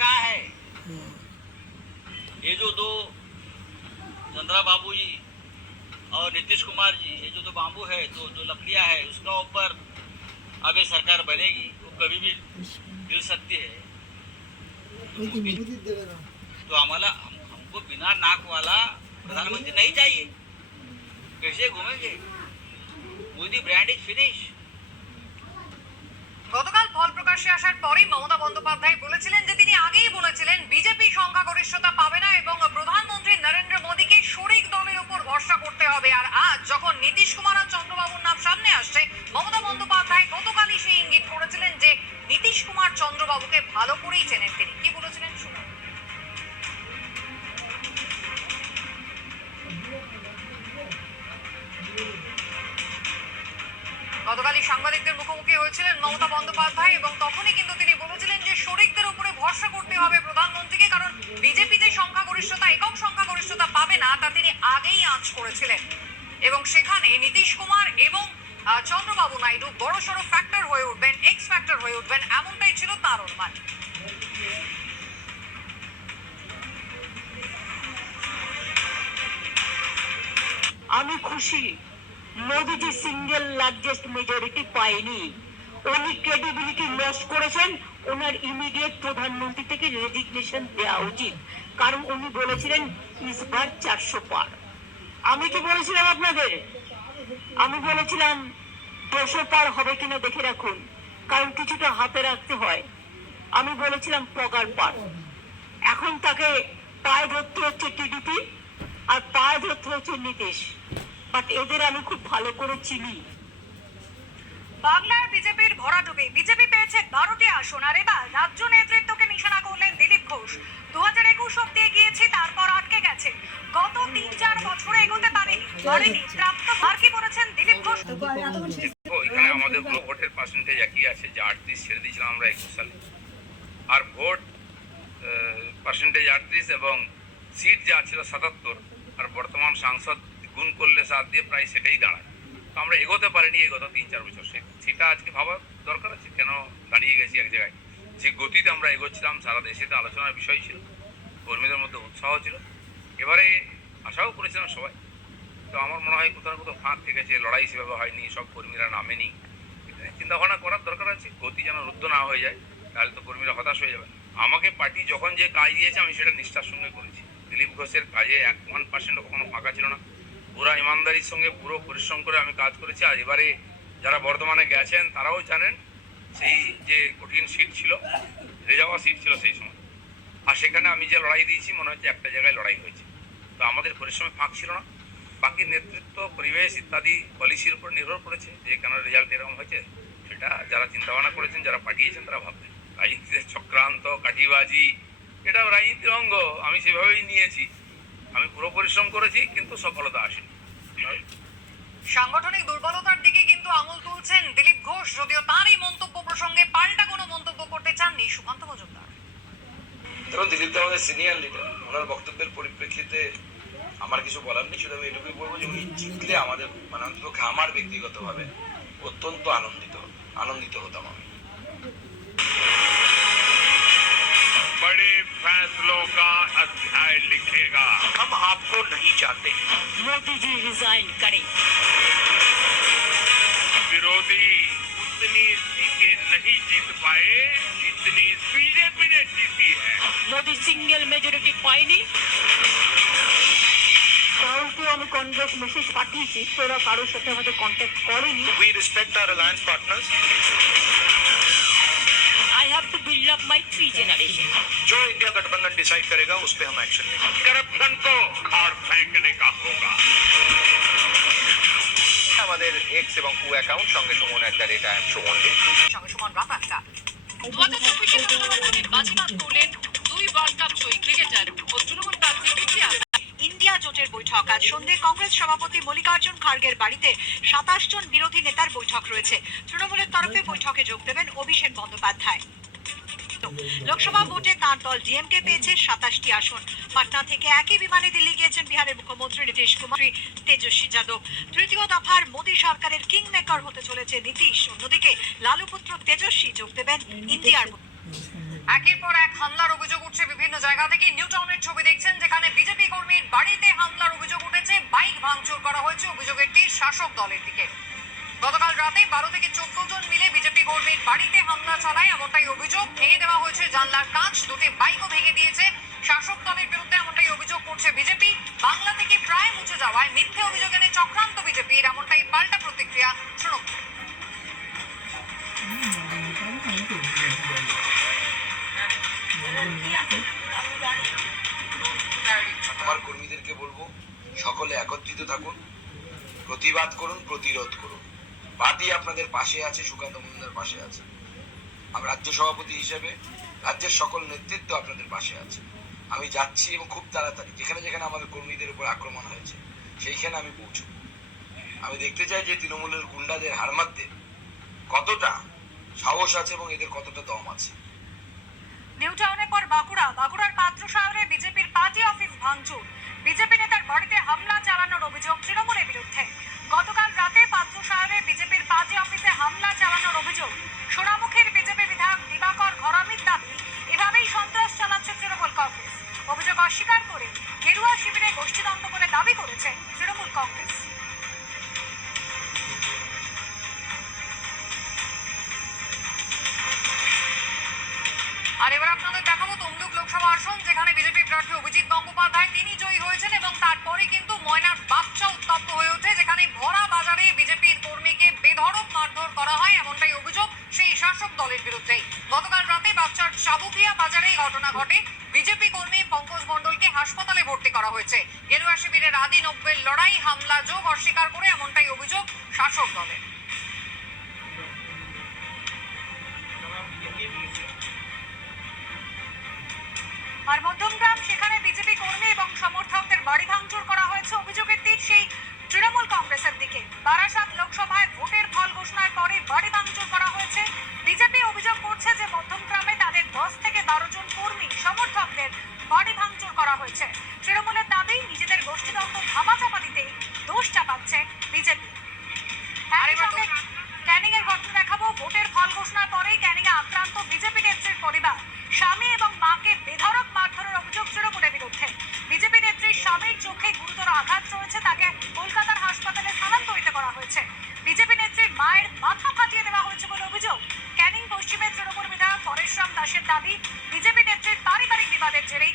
कहाँ है? ये जो दो चंद्रा बाबू जी और नीतीश कुमार जी, ये जो बाम्बू है, तो जो लकड़ियाँ है, उसका ऊपर अब ये सरकार बनेगी, वो कभी भी गिर सकती है। तो हमको बिना नाक वाला प्रधानमंत्री नहीं चाहिए। कैसे घूमेंगे? Modi brand is finish. গতকাল ফল প্রকাশ্যে আসার পরেই মমতা বন্দ্যোপাধ্যায় বলেছিলেন যে তিনি আগেই বলেছিলেন বিজেপি সংখ্যাগরিষ্ঠতা পাবে না এবং প্রধানমন্ত্রী নরেন্দ্র মোদীকে শরিক দলের উপর ভরসা করতে হবে। আর আজ যখন নীতিশ কুমার আর চন্দ্রবাবুর নাম সামনে আসছে, মমতা বন্দ্যোপাধ্যায় গতকালই সেই ইঙ্গিত করেছিলেন যে নীতিশ কুমার চন্দ্রবাবুকে ভালো করেই চেনেন। তিনি কি বলেছিলেন শুনুন। গতকালই সাংবাদিকদের মুখোমুখি হয়েছিলেন মমতা বন্দ্যোপাধ্যায় এবং তখনই কিন্তু তিনি বলেছিলেন যে শরিকদের উপরে ভরসা করতে হবে প্রধানমন্ত্রীকে, কারণ বিজেপিতে সংখ্যাগরিষ্ঠতা, একক সংখ্যাগরিষ্ঠতা পাবে না, তা তিনি আগেই আঁচ করেছিলেন। এবং সেখানে নীতিশ কুমার এবং চন্দ্রবাবু নাইডু বড়সড় ফ্যাক্টর হয়ে উঠবেন, এক্স ফ্যাক্টর হয়ে উঠবেন, এমনটাই ছিল তার অনুমান। আমি খুশি মোদিজি সিঙ্গেল লার্জেস্ট মেজরিটি পায়নি। উনি ক্রেডিবিলিটি লস করেছেন। ওনার ইমিডিয়েট প্রধানমন্ত্রী থেকে রেজিগনেশন দেওয়া উচিত, কারণ উনি বলেছিলেন ইসবার 400 পার। আমি কি বলেছিলাম আপনাদের? আমি বলেছিলাম 200 পার হবে কিনা দেখে রাখুন, কারণ কিছুটা হাতে রাখতে হয়। আমি বলেছিলাম পগার পার। এখন তাকে পায়ে ধরতে হচ্ছে টিডিপি আর পায়ে ধরতে হচ্ছে নীতিশ, বাট এদের আমি খুব ভালো করে চিনি। বাংলার বিজেপির ভরাডুবি, বিজেপি পেয়েছে 12টি আসন, আর এবার রাজ্য নেতৃত্বকে নিশানা করলেন দিলীপ ঘোষ। 2021 অব্দি এগিয়েছে, তারপর আটকে গেছে। গত 3-4 বছরে এগোতে পারেনি। প্রাপ্ত ভার কি বলেছেন দিলীপ ঘোষ? এখানে আমাদের ভোটের পার্সেন্টেজ একই আছে, যে 38 ছেড়ে দিয়েছিলাম আমরা 21 সালে, আর ভোট পার্সেন্টেজ 38 এবং সিট যা ছিল 77, আর বর্তমান সাংসদ গুণ করলে 7 দিয়ে প্রায় সেটাই দাঁড়ায়। তো আমরা এগোতে পারিনি গত 3-4 বছর। সেটা আজকে ভাবার দরকার আছে, কেন দাঁড়িয়ে গেছি এক জায়গায়। যে গতিতে আমরা এগোচ্ছিলাম, সারা দেশে তো আলোচনার বিষয় ছিল, কর্মীদের মধ্যে উৎসাহ ছিল, এবারে আশাও করেছিলাম সবাই। তো আমার মনে হয় কোথাও না কোথাও ফাঁক থেকেছে, লড়াই সেভাবে হয়নি, সব কর্মীরা নামেনি। চিন্তা ভাবনা করার দরকার আছে, গতি যেন রুদ্ধ না হয়ে যায়, তাহলে তো কর্মীরা হতাশ হয়ে যাবে। আমাকে পার্টি যখন যে কাজ দিয়েছে আমি সেটা নিষ্ঠার সঙ্গে করেছি। দিলীপ ঘোষের কাজে 1% কখনো ফাঁকা ছিল না। পুরো ইমানদারির সঙ্গে পুরো পরিশ্রম করে আমি কাজ করেছি। আর এবারে যারা বর্ধমানে গেছেন তারাও জানেন সেই যে কঠিন সিট ছিল, রেজাওয়া সিট ছিল সেই সময়, আর সেখানে আমি যে লড়াই দিয়েছি মনে হচ্ছে একটা জায়গায় লড়াই হয়েছে। তো আমাদের পরিশ্রমে ফাঁক ছিল না। বাকি নেতৃত্ব, পরিবেশ ইত্যাদি পলিসির উপর নির্ভর করেছে যে কেন রেজাল্ট এরকম হয়েছে, সেটা যারা চিন্তাভাবনা করেছেন, যারা পাঠিয়েছেন তারা ভাববেন। রাজনীতিতে চক্রান্ত, কাঠিবাজি, এটা রাজনীতির অঙ্গ, আমি সেভাবেই নিয়েছি। আমি পুরো পরিশ্রম করেছি, কিন্তু সফলতা আসেনি। সাংগঠনিক দুর্বলতার দিকে কিন্তু আঙুল তুলছেন দিলীপ ঘোষ, যদিও তার এই মন্তব্য প্রসঙ্গে পাল্টা কোনো মন্তব্য করতে চাননি সুকান্ত মজুমদার। দেখুন, দিলীপ তো আমাদের সিনিয়র লিডার, ওনার বক্তব্যের পরিপ্রেক্ষিতে আমার কিছু বলার নেই। শুধু আমি এটুকুই বলবো যে উনি জিতলে আমাদের, মানে অন্তপক্ষে আমার ব্যক্তিগতভাবে অত্যন্ত আনন্দিত হতাম আমি। बड़े फैसलों का अध्याय लिखेगा। हम आपको नहीं चाहते। मोदी जी रिजाइन करें। विरोधी उतनी सीटें नहीं जीत पाए जितनी बीजेपी ने जीती है। मोदी सिंगल मेजरिटी पायনি। কারণকে আমি কংগ্রেস মেসেজ পাঠিয়েছি, তোরা কারোর সাথে আমাদের কন্ট্যাক্ট করেনি। We respect our alliance partners. I have to build up my 3 generation. जो इंडिया गठबंधन डिसाइड करेगा उस पे हम एक्शन लेंगे। करप्शन को खार फेंकने का होगा। আমাদের এক্স এবং কু অ্যাকাউন্ট সঙ্গে সুমন @সুমন দে। সঙ্গে সুমন রাফাক্কা। 2024 নির্বাচনে বাজিমাত করলেন 2 ওয়ার্ল্ড কাপ জয়ী ক্রিকেটার ও তৃণমূল প্রার্থী বিক্রিয়া। ইন্ডিয়া জোটের বৈঠক আজ সন্ধ্যে কংগ্রেস সভাপতি মল্লিকার্জুন খার্গের বাড়িতে 27 জন বিরোধী নেতার বৈঠক রয়েছে। তৃণমূলের তরফে বৈঠকে যোগ দেবেন অভিষেক বন্দ্যোপাধ্যায়। লোকসভা ভোটে তাঁর দল ডিএমকে পেয়েছে 27টি আসন। পাটনা থেকে একই বিমানে দিল্লি গিয়েছেন বিহারের মুখ্যমন্ত্রী নীতিশ কুমার, তেজস্বী যাদব। তৃতীয় দফার মোদী সরকারের কিং মেকার হতে চলেছে নীতিশ। অন্যদিকে লালু পুত্র তেজস্বী যোগ দেবেন ইন্ডিয়ার। একের পর এক হামলার অভিযোগ জায়গা থেকে নিউ টাউনের ছবি দেখছেন, যেখানে বিজেপি কর্মীর বাড়িতে হামলার অভিযোগ উঠেছে। বাইক ভাঙচুর করা হয়েছে, অভিযোগের তীর শাসক দলের দিকে। গতকাল রাতে 12 থেকে 14 জন মিলে বিজেপি কর্মীর বাড়িতে হামলা চালায়, এমনটাই অভিযোগ। ভেঙে দেওয়া হয়েছে জানলার কাঁচ, দুটি বাইকও ভেঙে দিয়েছে। শাসক দলের বিরুদ্ধে এমনটাই অভিযোগ করছে বিজেপি। বাংলা থেকে প্রায় মুছে যাওয়ায় মিথ্যে অভিযোগ এনে চক্রান্ত বিজেপির, এমনটাই পাল্টা প্রতিক্রিয়া তৃণমূল। আমার কর্মীদেরকে বলবো, সকলে একত্রিত থাকুন, প্রতিবাদ করুন, প্রতিরোধ করুন। পার্টি আপনাদের পাশে আছে, সুকান্ত মজুমদার পাশে আছে। আমি রাজ্য সভাপতি হিসেবে রাজ্যের সকল নেতৃত্ব আপনাদের পাশে আছে। আমি যাচ্ছি এবং খুব তাড়াতাড়ি যেখানে যেখানে আমাদের কর্মীদের উপর আক্রমণ হয়েছে সেইখানে আমি পৌঁছব। আমি দেখতে চাই যে তৃণমূলের গুন্ডাদের হার মারতে কতটা সাহস আছে এবং এদের কতটা দম আছে। নিউ টাউনের পর বাঁকুড়ার পাত্র শহরে বিজেপির পার্টি অফিস ভাঙচুর। বিজেপি নেতার বাড়িতে হামলা চালানোর অভিযোগ তৃণমূলের বিরুদ্ধে। গতকাল রাতে পাত্র শহরে বিজেপির পার্টি অফিসে হামলা চালানোর অভিযোগ। সোনামুখীর বিজেপি বিধায়ক দিবাকর ঘরামির দাবি, এভাবেই সন্ত্রাস চালাচ্ছে তৃণমূল কংগ্রেস। অভিযোগ অস্বীকার করে গেরুয়া শিবিরে গোষ্ঠীদ্বন্দ্ব বলে দাবি করেছে তৃণমূল কংগ্রেস। আর এবার আপনাদের দেখাবো তমলুক লোকসভা আসন, যেখানে বিজেপি প্রার্থী অভিজিৎ গঙ্গোপাধ্যায় তিনি জয়ী হয়েছেন এবং তারপরে কিন্তু ময়নার বাচ্চা উত্তপ্ত হয়ে ওঠে, যেখানে ভরা বাজারে বিজেপির কর্মীকে বেধড়ক মারধর করা হয়, এমনটাই অভিযোগ সেই শাসক দলের বিরুদ্ধে। গতকাল রাতে বাচ্চার চাবুকিয়া বাজারে এই ঘটনা ঘটে। বিজেপি কর্মী পঙ্কজ মণ্ডলকে হাসপাতালে ভর্তি করা হয়েছে। গেরুয়া শিবিরের আদি 90 লড়াই হামলা যোগ অস্বীকার করে, এমনটাই অভিযোগ শাসক দলের। আর মধ্যমগ্রাম, সেখানে বিজেপি কর্মী এবং সমর্থকদের বাড়ি ভাঙচুর করা হয়েছে, অভিযোগের তীর সেই তৃণমূল কংগ্রেসের দিকে। বারাসাত লোকসভায় ভোটের ফল ঘোষণার পরে বাড়ি ভাঙচুর করা হয়েছে। বিজেপি অভিযোগ করছে যে মধ্যমগ্রামে তাদের 10 থেকে 12 জন কর্মী সমর্থকদের বাড়ি ভাঙচুর করা হয়েছে। তৃণমূলের দাবি, নিজেদের গোষ্ঠীদ্বন্দ্ব ধামাচাপা দিতে দোষ চাপাচ্ছে বিজেপি। ক্যানিং এর ঘটনা দেখাবো। ভোটের ফল ঘোষণার পরেই ক্যানিং এ আক্রান্ত বিজেপি নেত্রীর পরিবার। স্বামী এবং মাকে বেধড়ক মারধরের অভিযোগ তৃণমূলের বিরুদ্ধে। বিজেপি নেত্রীর স্বামীর চোখে গুরুতর আঘাত রয়েছে, তাকে কলকাতার হাসপাতালে স্থানান্তরিত করা হয়েছে। বিজেপি নেত্রীর মায়ের মাথা ফাটিয়ে দেওয়া হয়েছে বলে অভিযোগ। ক্যানিং পশ্চিমের তৃণমূল বিধায়ক পরেশরাম দাসের দাবি, বিজেপি নেত্রীর পারিবারিক বিবাদের জেরেই